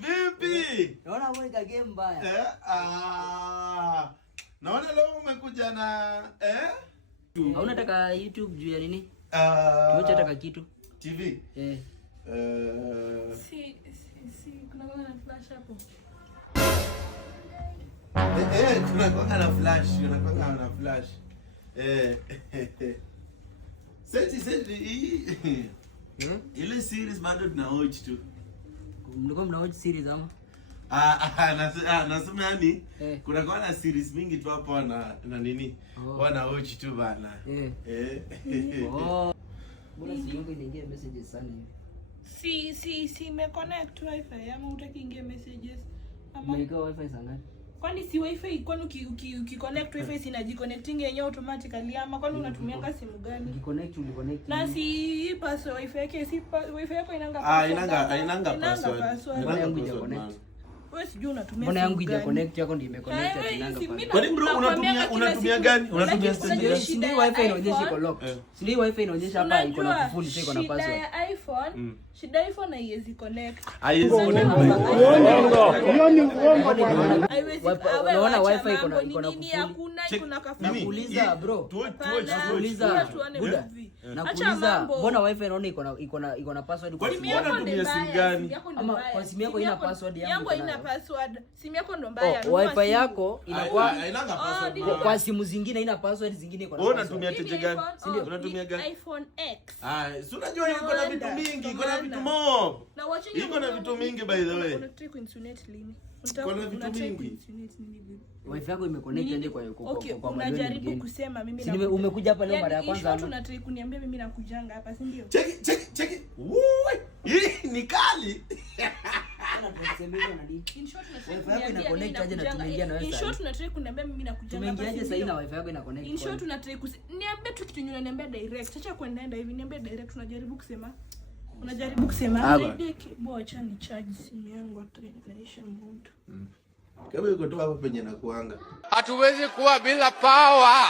Vipi? Naona mweka game mbaya. Naona leo umekuja na Hauna taka YouTube juu ya nini? Tuache taka kitu. TV. Kuna na flash hapo. Kuna na flash, kuna na flash. Seti ile series bado tunawatch tu. Mlikuwa mnawatch series ama? Nasema yani kuna kwa na series mingi tu hapo na nini? Wana watch tu bana. Mbona si yangu inaingia messages sana hivi? Si me connect wifi ama utaki ingia messages ama iko wifi sana? Kwani si wifi, kwani ukiconnect wifi sinajiconnecting yenyewe automatically ama kwani unatumianga simu gani? Uliconnect. Na si password wifi yake, si wifi yako inanga password. Inanga password. Mbona yangu ija connect? Wewe sijui unatumia. Mbona yangu ija connect yako ndio imeconnect inanga password. Kwani bro unatumia gani? Unatumia stage ndio wifi inaonyesha iko locked. Ndio wifi inaonyesha hapa iko na kufuli sio iko na password. Shida ya iPhone, shida iPhone haiwezi connect. Haiwezi connect. Unaona wifi iko na nini hakuna kuna kafuli. Nakuuliza bro. Nakuuliza buda. Nakuuliza mbona wifi inaona iko na password kwa simu yako? Unatumia simu gani? Ama kwa simu yako ina password yangu ina password. Simu yako ndo mbaya. Wifi yako inakuwa hainanga password. Kwa simu zingine ina password, zingine iko na password. Wewe unatumia teje gani? Ndio unatumia gani? iPhone X. Si unajua iko na vitu mingi, iko na vitu mob. Iko na vitu mingi by the way. Unataka kuinsunate lini? Kuna vitu mingi. Wifi yako imeconnect aje kwa okay, unajaribu kusema mimi na umekuja hapa leo mara ya kwanza ama unataka kuniambia mimi nakujanga hapa, si ndio? Cheki. Hii ni kali. In short unataka kuniambia mimi nakujanga hapa. Tumeingiaje sasa na wifi yako ina connect? In short unataka niambie tu kitu unaniambia direct. Acha kuendaenda hivi, niambie direct. Unajaribu kusema acha ni charge simu yangu atanaisha moto. Kama yuko tu hapa penye nakuanga. Hatuwezi kuwa bila power.